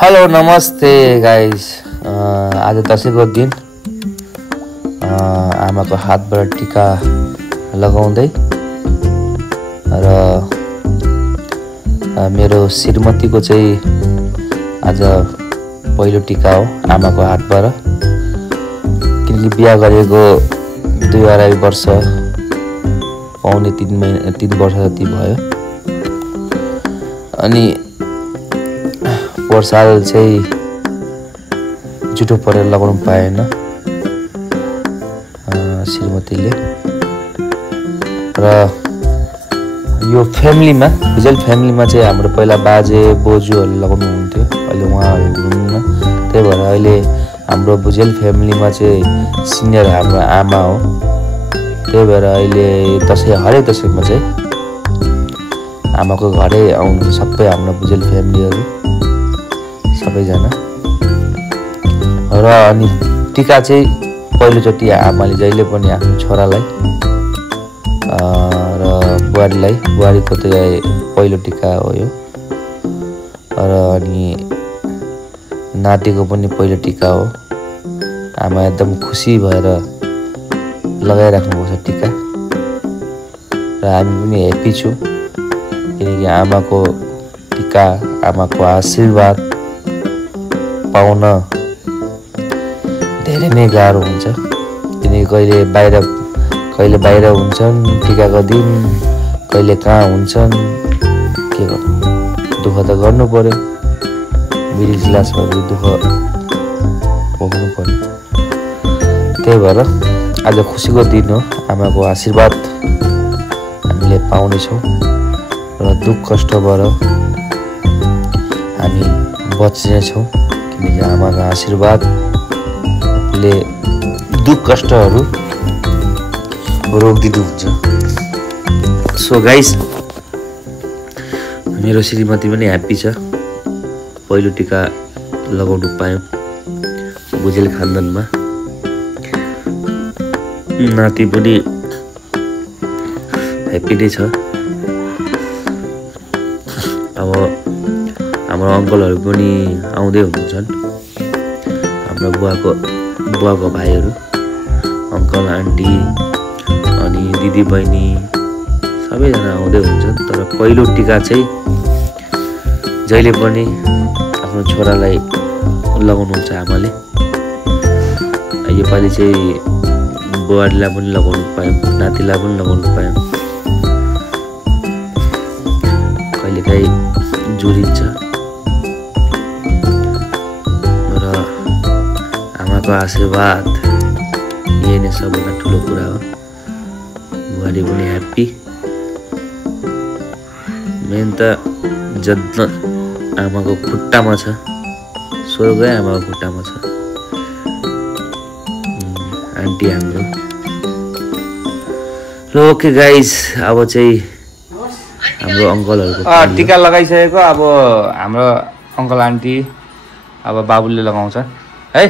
Hello नमस्ते guys. आज दसैँको दिन आमाको हातबाट टिका लगाउँदै र मेरो श्रीमतीको चाहिँ आज पहिलो टिका हो आमाको हातबाट, किनकि बिहा गरेको 2-2.5 वर्ष पाउने 3 वर्ष जति भयो। अनि पोहोर साल चाहिँ जुठो परेर लगाउनु पाएन श्रीमतीले। र यो फ्यामिलीमा भुजेल फ्यामिलीमा चाहिँ हाम्रो पहिला बाजे बोजूहरूले लगाउनु हुन्थ्यो, अहिले उहाँहरू हुनुहुन्न। त्यही भएर अहिले हाम्रो भुजेल फ्यामिलीमा चाहिँ सिनियर हाम्रो आमा हो। त्यही भएर अहिले हरेक दसैँमा चाहिँ आमाको घरै आउनु सबै हाम्रो भुजेल फ्यामिलीहरू सबैजना। र अनि टिका चाहिँ पहिलोचोटि आमाले जहिले पनि आफ्नो छोरालाई र बुहारीको चाहिँ पहिलो टिका हो यो। र अनि नातिको पनि पहिलो टिका हो। आमा एकदम खुसी भएर लगाइराख्नु भएको छ टिका र हामी पनि ह्याप्पी छु, किनकि आमाको टिका, आमाको आशीर्वाद पाउन धेरै नै गाह्रो हुन्छ। किनकि कहिले बाहिर हुन्छन् टिकाको दिन, कहिले कहाँ हुन्छन्, के गर्नु, दुःख त गर्नु पर्यो, मिडल क्लासहरू दुःख भोग्नु पर्यो। त्यही भएर आज खुसीको दिन हो, आमाको आशीर्वाद हामीले पाउनेछौँ र दुःख कष्टबाट हामी बच्नेछौँ, किनकि आमाको आशीर्वादले दुःख कष्टहरू रोकिदिनु हुन्छ। सो गाइस, मेरो श्रीमती पनि ह्याप्पी छ, पहिलो टिका लगाउनु पायौँ भुजेल खानदानमा। नाति पनि ह्याप्पी नै छ। अब हाम्रो अङ्कलहरू पनि आउँदै हुन्छन्, हाम्रो बुवाको भाइहरू, अङ्कल आन्टी अनि दिदी बहिनी सबैजना आउँदै हुन्छन्। तर पहिलो टिका चाहिँ जहिले पनि आफ्नो छोरालाई लगाउनुहुन्छ आमाले। योपालि चाहिँ बुहारीलाई पनि लगाउनु पायौँ, नातिलाई पनि लगाउनु पायौँ। कहिलेकाहीँ जुरिन्छ र आमाको आशीर्वाद यही नै सबैभन्दा ठुलो कुरा हो। बुहारी पनि ह्याप्पी। मेन त जन्नत आमाको खुट्टामा छ, स्वर्गै आमाको खुट्टामा छ आन्टी हाम्रो। र ओके गाइस, अब चाहिँ हाम्रो अङ्कलहरूको टिका लगाइसकेको। अब हाम्रो अङ्कल आन्टी अब बाबुले लगाउँछ है।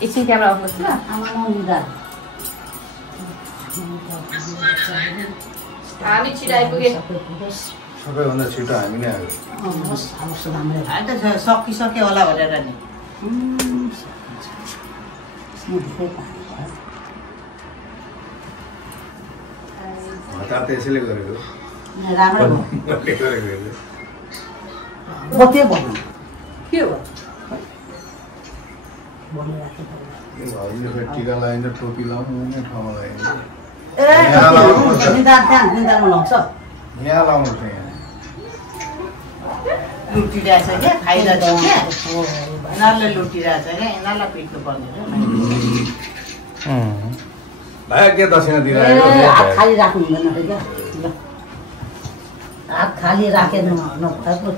एकछिन क्यामेरा अफ गर्छु ल। हामी छिटो आइपुगे, सबैभन्दा छिटो हामी नै आयो। सकिसक्यो होला भनेर नि हतार त्यसैले गरेको राम्रो के हो टिका लगाइन्छ, टोपी लाउनु ठाउँमा लगाइन्छ। निधारमा लाउँछ, यहाँ लाउनु छ, यहाँ लुटिरहेछ क्या, खाइरहेछ क्या, यिनीहरूले लुटिरहेछ क्या, यिनीहरूलाई पिट्नु पर्ने भाइ के दक्षिणा दिइरहेको। हात खाली राख्नु हुँदैन क्या, हात खाली राखेन नभएको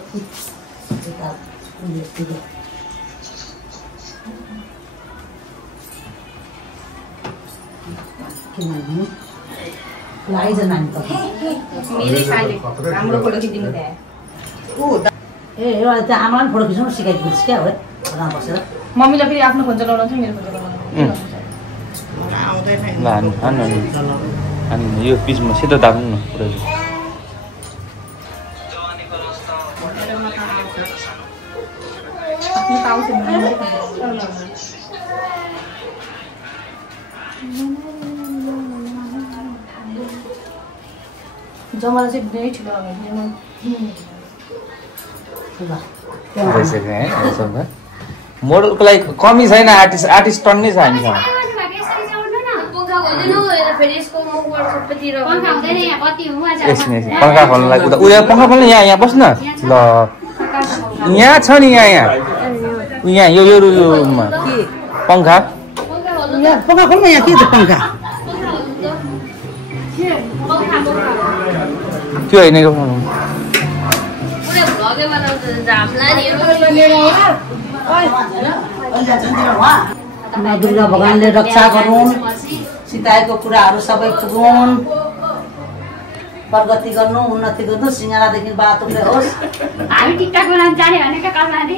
किनभने लगाइज नानी त राम्रो फोटो खिचिदिनु त्यहाँ। ए एउटा त्यो आमालाई पनि फोटो खिच्नु सिकाइदिनुहोस् क्या हो बसेर। मम्मीलाई फेरि आफ्नो फोन चलाउनु छ, मेरो फोन चलाउनु यो पिचमा सेतो दाब्नु न पुरै। जमारा चाहिँ धेरै ठुलो अगाडि मोडलको लागि कमी छैन आर्टिस्ट टन्नै छ हामीसँग पंखा खोल्नलाई उता पंखा खोल्न यहाँ बस्न ल यहाँ छ नि यहाँ यो पंखा पंखा खोल्न यहाँ के छ पंखा त्यो होइन दुर्गा भगवानले रक्षा गरून् सिताएको कुराहरू सबै पुगुन् प्रगति गर्नु उन्नति गर्नु सिंगारादेखि बाटोले होस् हामी टिकटक बनाउन जाने भनेको कल्लाले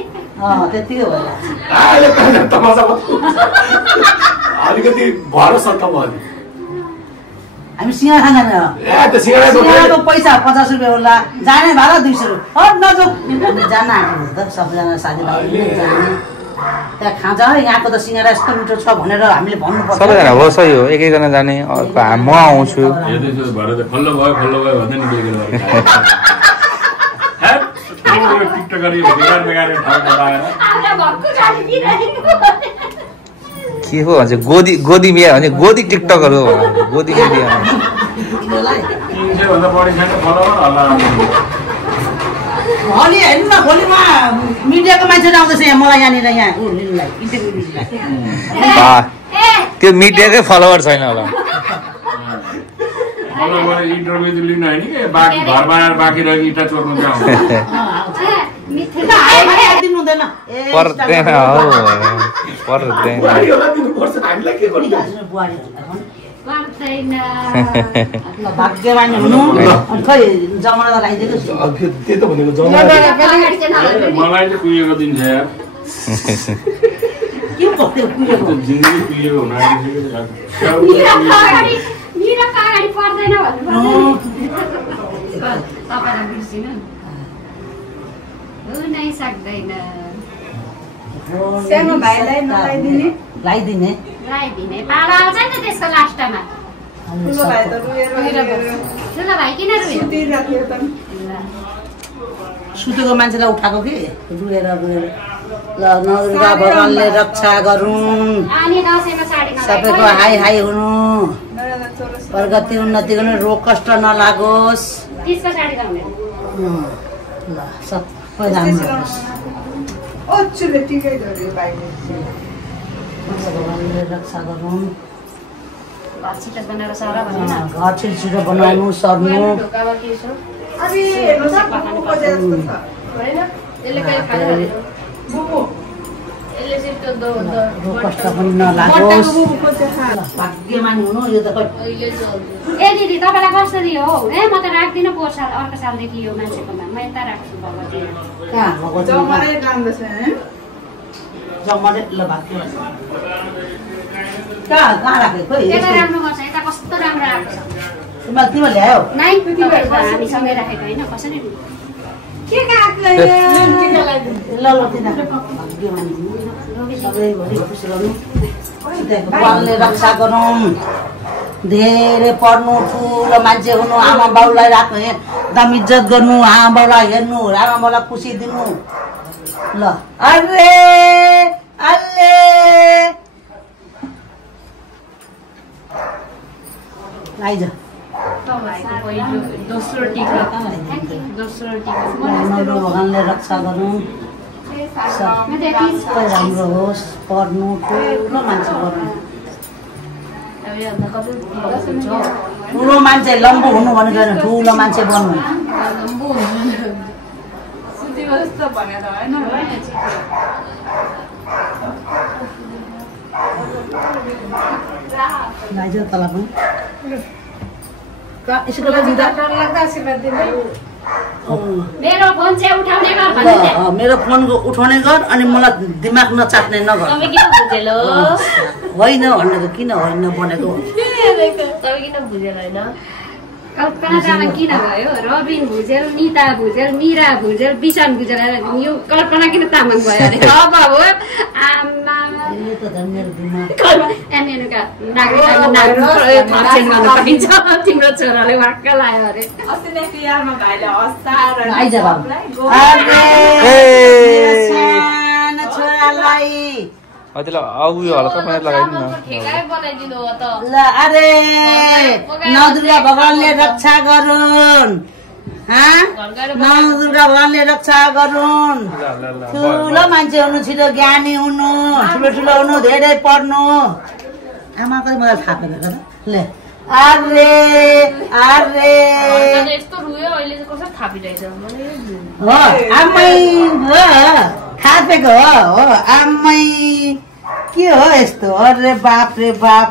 त्यतिकै भयो अलिकति भरोसा त भयो हामी सिंगारा खान जाने सिंगाराको पैसा 50 रुपियाँ होला जाने भाडा 200 रुपियाँ नजाऊ जान आँटेको त सबैजना साथीभाइले जाने त्यहाँ खान्छ यहाँको त सिंगारा यस्तो मिठो छ भनेर हामीले भन्नुपर्छ सबैजना हो सही हो एकैजना जाने म आउँछु के हो भन्छ गोदी बिहा भने गोदी टिकटकहरू हो गोदी बिहा भोलि हेर्नु न भोलिमा मिडियाको मान्छेहरू आउँदैछ यहाँ मलाई यहाँनिर यहाँ लिनुलाई इन्टरभ्यू लिनुलाई त्यो मिडियाकै फलोवर छैन होला इन्टरभ्यू लिनु होइन कि बाँकी घर बनाएर बाँकी रहेको इँटा चोर्नु भाग्यमानी हुनु खै जमाना लगाइदिएको छु मलाई चाहिँ कुहिएको दिन छ यार के पक्यो कुहिएको जिन्दगी कुहिएको हुन सानो भाइलाई नलाइदिने लाइदिने पाला आउँछ नि त त्यसको लास्टमा ठुलो भाइ त ठुलो भाइ किन रुयो सुतेको मान्छेलाई उठाएको कि रुएर रुएर ल दुर्गा भगवानले रक्षा गरून् अनि दसैँमा साडी सबैको हाई हाई हुनु प्रगति उन्नति गर्नु रोग कष्ट नलागोस् त्यसको साडी गाउने ल सबै राम्रो होस् भगवानले रक्षा गरून् घर छिटो बनाएर सर भनेर घर छिटो बनाउनु सर्नु रोग कष्ट पनि नलागोस् भाग्यमानी हुनु यो त ए दिदी तपाईँलाई कसरी हो ए म त राख्दिनँ पोहोर साल अर्को सालदेखि यो मान्छेकोमा म यता राख्छु भगवती कहाँ जमाले ल भाग्यमानी कहाँ राखेको यता राम्रो गर्छ यता कस्तो राम्रो आएको छ तिमीले ल्यायो नाइ हामी सँगै राखेको होइन कसरी के ल भाग्यमानी सबैभरि खुसी रहनु भगवानले रक्षा गरौँ धेरै पढ्नु ठुलो मान्छे हुनु आमा बाउलाई राख्नु एकदम इज्जत गर्नु आमा बाउलाई हेर्नु आमा बाउलाई खुसी दिनु ल अरे अल्ले आइज भगवानले रक्षा गरौँ सबै राम्रो होस् पढ्नु ठुलो मान्छे गर्नु ठुलो मान्छे लम्बु हुनु भनेको होइन ठुलो मान्छे बन्नु तल पनि मेरो फोन चाहिँ उठाउने गर भन्दै मेरो फोन उठाउने गर अनि मलाई दिमाग नचाट्ने नगर तपाईँ किन बुझेलो होइन भनेको किन होइन भनेको तपाईँ किन बुझेलो होइन कल्पना तामाङ किन भयो रबिन भुजेल निता भुजेल मिरा भुजेल बिसन भुजेल यो कल्पना किन तामाङ भयो अरे अब हो आमा एमएनका नागरिक तिम्रो छोराले वाक्क लायो अरे अरे नवदुर्गा भगवानले रक्षा गरून् नवदुर्गा भगवानले रक्षा गरून् ठुलो मान्छे हुनु छिटो ज्ञानी हुनु ठुलो ठुलो हुनु धेरै पढ्नु आमा कति मलाई थापेर ले अरे अरे हो आमै हो थापेको हो आमै के हो यस्तो अरे बाप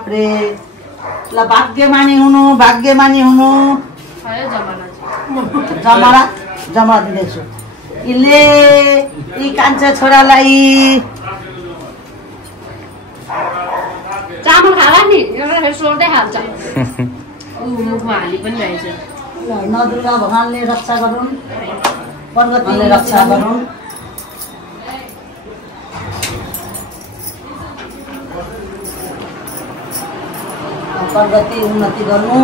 रे ल भाग्यमानी हुनु जमरा दिँदैछु इले यी कान्छा छोरालाई चामल खाला नि एउटा सोर्दै हाल्छ मुखमा हाली पनि रहेछ नवदुर्गा भगवानले रक्षा गरून् पर्वतीले रक्षा गरून् प्रगति उन्नति गर्नु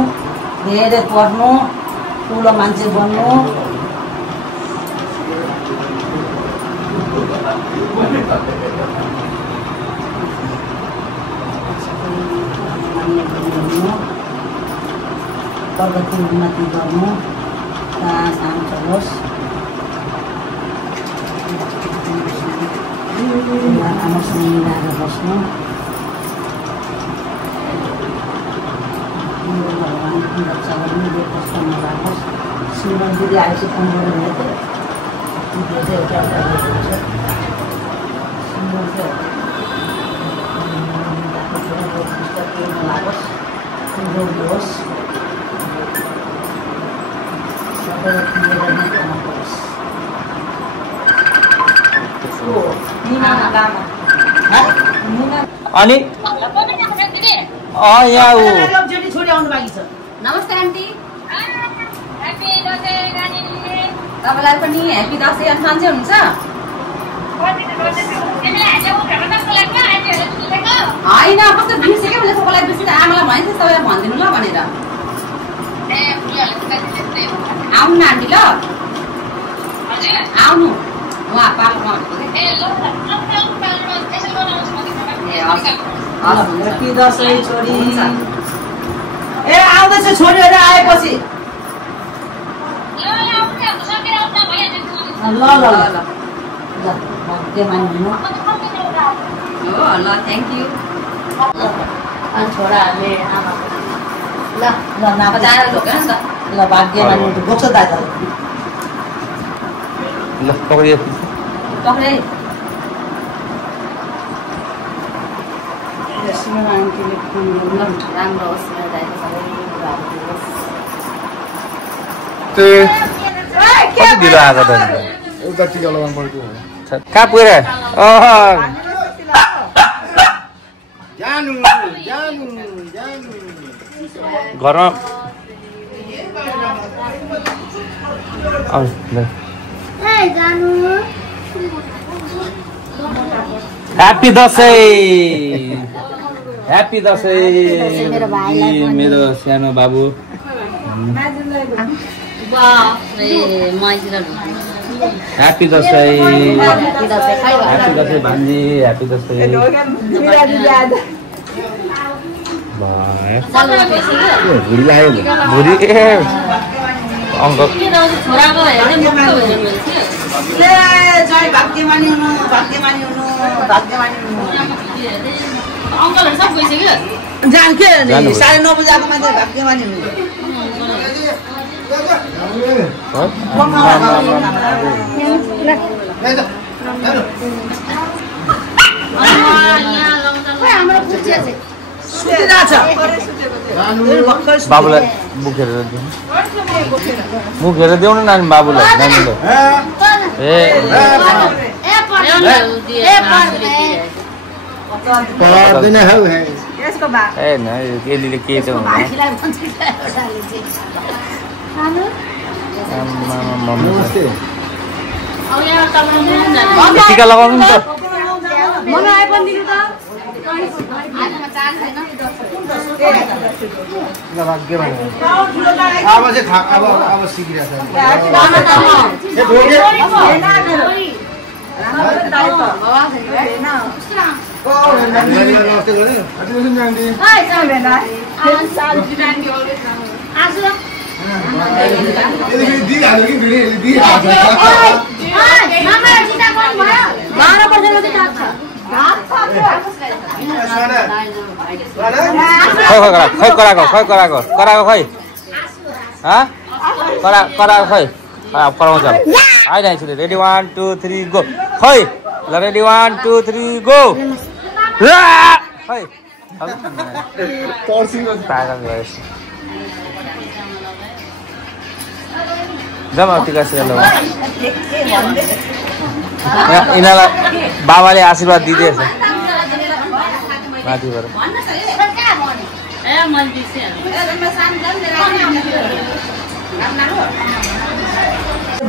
धेरै पढ्नु ठुलो मान्छे बन्नु प्रगति उन्नति गर्नु काम चलोस् आमासँग मिलाएर बस्नु भगवान्को रक्षा गर्नु यो कष्ट नलागोस् सिमरन दिदी आएपछि फोन गरेर भेट्यो एउटा नलागोस् होस् अनि यहाँ छोडी आउनु बाँकी छ नमस्ते आन्टी तपाईँलाई पनि ह्याप्पी दसैँ अनि सन्चै हुनुहुन्छ होइन कस्तो बिर्सेकै मैले सबैलाई बिर्सिँदा आमालाई भनेको थिएँ तपाईँलाई भनिदिनु ल भनेर आउनु न आन्टी ल आउनु उहाँ पार्कमा ह्याप्पी दसैँ छोडी ए आउँदैछ छोरीहरू आएपछि ल भाग्यमानी हुनु हो ल थ्याङ्क यू अनि छोराहरूले आमा ल बजाएर ढोकेन नि त ल भाग्यमानी हुनु बोक्छ दादा ल पक्रियो पक्रे आन्टीले फोन गर्नु राम्रो होस् मेरो दाइको सबै कुराहरू दिनुहोस् कति ढिलो आएको त एउटा टिका लगाउनु परेको कहाँ पुगेर घरमा ह्याप्पी दसैँ ह्याप्पी दसैँ मेरो सानो बाबु ह्याप्पी दसैँ ह्याप्पी दसैँ भान्जी ह्याप्पी दसैँ भुरी अङ्क भाग्यमानी हुनु भाग्यमानी हुनु भाग्यमानी हुनु अङ्कलहरू सब गइसक्यो जान के 9:30 बजे आएको मान्छे भाग्यमानी हुनु बाबुलाई मुखेर देऊ न नानी बाबुलाई नानीलाई पर्दैन हौ यसको भाग ए न एलीले के चाहिँ हुँदैन भाइलाई भन्छ क्या एउटाले चाहिँ। नमस्ते टिका लगाउनु नि त मलाई आइ पनि दिनु त अब चाहिँ अब सिकिरहेछ नमस्ते गरे दिइहाल्यो कि खै कराको खै कराको खै कराउँछ आइरहेको छु रेडी 1 2 3 गो खै ल रेडी 1 2 3 गो खै जमा टिका सिका ल यिनीहरूलाई बाबाले आशीर्वाद दिँदैछ माथिबाट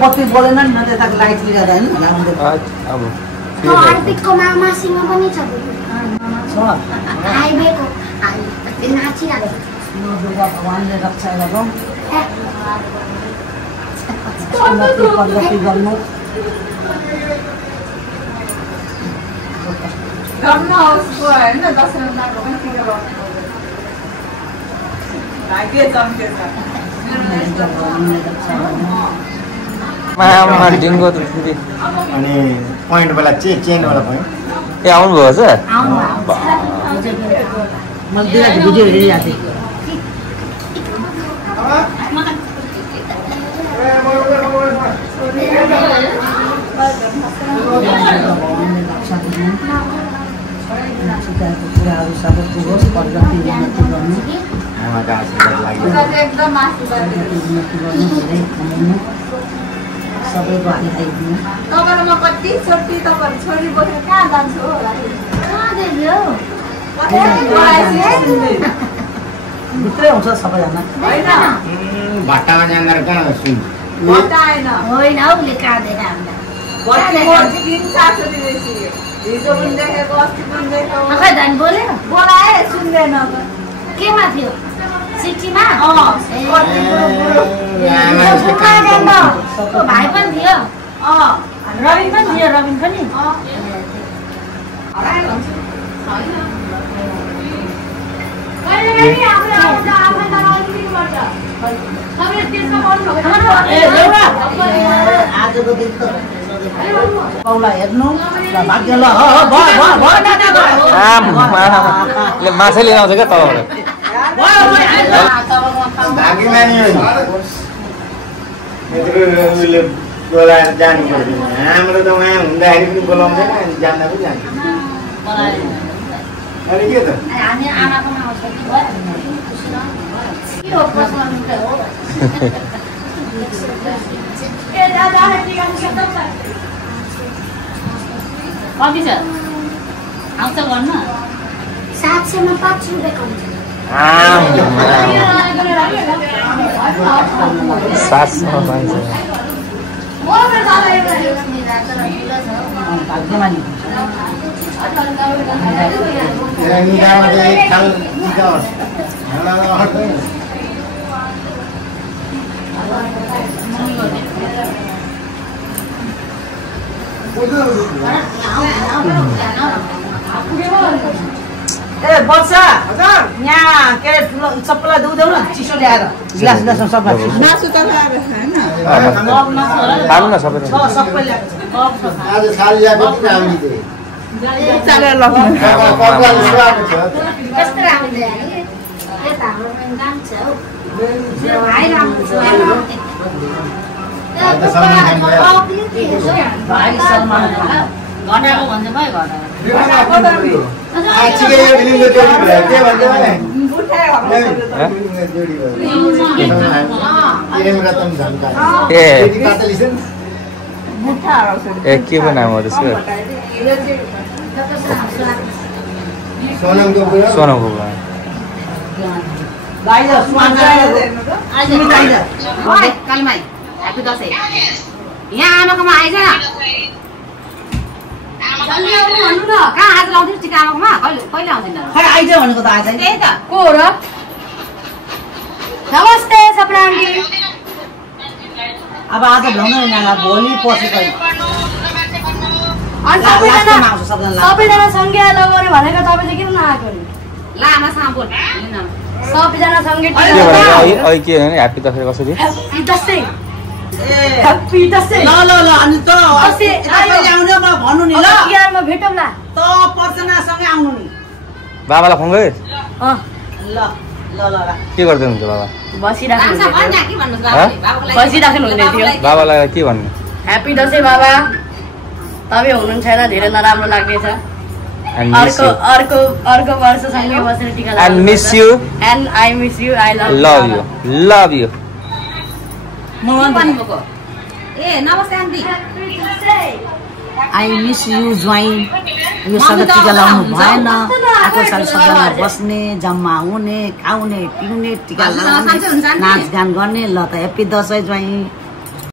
बत्ती बोलेन नि न त्यताको लाइट लिएर हैन अब अर्पितको मामासँग पनि छ हाइवेको नाचिरहेको दुर्गा भगवानले रक्षा गरौँ उन्नति प्रगति गर्नु मामा डिङ्गो त फेरि अनि पोइन्ट वाला चेन वाला पोइन्ट ए आउनुभयो छ मैले दिएको भिडियो हेरिरहेको थिएँ भगवानले रक्षा गर्नु सिकाएको कुराहरू सबै पुरोस् प्रगति उन्नति गर्नु उहाँको आशीर्वाद लाग्यो उन्नति गर्नु धेरै कमाउनु सबैको हालिदिनु तपाईँलाई म कति छोटी तपाईँहरू छोरी बोकेर कहाँ जान्छु होला भित्रै आउँछ सबैजना भट्टामा जाँदा कहाँ सुन होइन उसले काँदैन हिजो पनि देखेको अस्ति पनि देखेको खै धन बोल्यो बोलाए सुन्दैन केमा थियो सिटीमा भाइ पनि थियो रबिन पनि थियो रबिन पनि आजको दिन त बाउला हेर्नु र भाग्य ल माछा लिएर आउँछ क्या उसले बोलाएर जानु पर्दैन हाम्रो त उहाँ हुँदाखेरि पनि बोलाउँदैन जान्दा पनि जान्छ अनि के त हामी आमाको आउँछ के हो प्रश्न हो कति छ आउँछ गर्न 700 मा 5 रुपैयाँ कम छ भाग्यमानी ए बच्चा यहाँ के ठुलो सबैलाई दुधौ न चिसो ल्याएर गिलास गिलासमा सबलाई खानु न सबै सबै ल्याएको आज सालियाको पनि हामी कस्तो राम्रो यता हाम्रो पनि दाम छ हौ भाइ राम्रो छ भाइ सलमान घटाको भन्छ भाइ घटाको ए के पो नाम हो त्यसको सोनमको बुढा सोनमको बुढा बाहिर सुहाना कालीमाई ह्यापी दसैँ यहाँ आमाकोमा आइज न जल्दी आउनु भन्नु न कहाँ आज लाउँथ्यो टिका आमाकोमा कहिले आउँदैन खै आइज भनेको त आज त्यही त को हो र नमस्ते सपना आन्टी अब आज भ्याउनु यिनीहरूलाई भोलि पछि कहिले अनि लास्टमा आउँछ सबैजना सबैजना सँगै लगाउने भनेको तपाईँ चाहिँ किन नआएको नि ल आमासँग बोल सबैजना सँगै के भनेको अहिले के भने ह्याप्पी दसैँ कसरी ह्याप्पी दसैँ ए ह्याप्पी दसैँ ल ल ल अनि त तपाईले आउने म भन्नु नि ल तिहारमा भेटौँला त पर्सनासँगै आउनु नि बाबालाई फोन गरे अँ ल ल ल ल के गर्दै हुनुहुन्छ बाबा बसिराख्नु के भन्नुहोस् बाबाले बाबाको लागि बसिराख्नु हुँदै थियो बाबालाई के भन्नु ह्याप्पी दसैँ बाबा तपाईँ हुनुहुन्छ छैन धेरै नराम्रो लाग्दैछ अर्को वर्ष सँगै बसेर टिका And miss you. And I miss you. I love you. Love you. भन्नुभएको ए नमस्ते aunty I miss you join यो सबै टिका लाउनु भएन आएको साल सबैजना बस्ने जम्मा हुने खाउने पिउने टिका लाउने नाचगान गर्ने ल त ह्याप्पी दसैँ ज्वाइन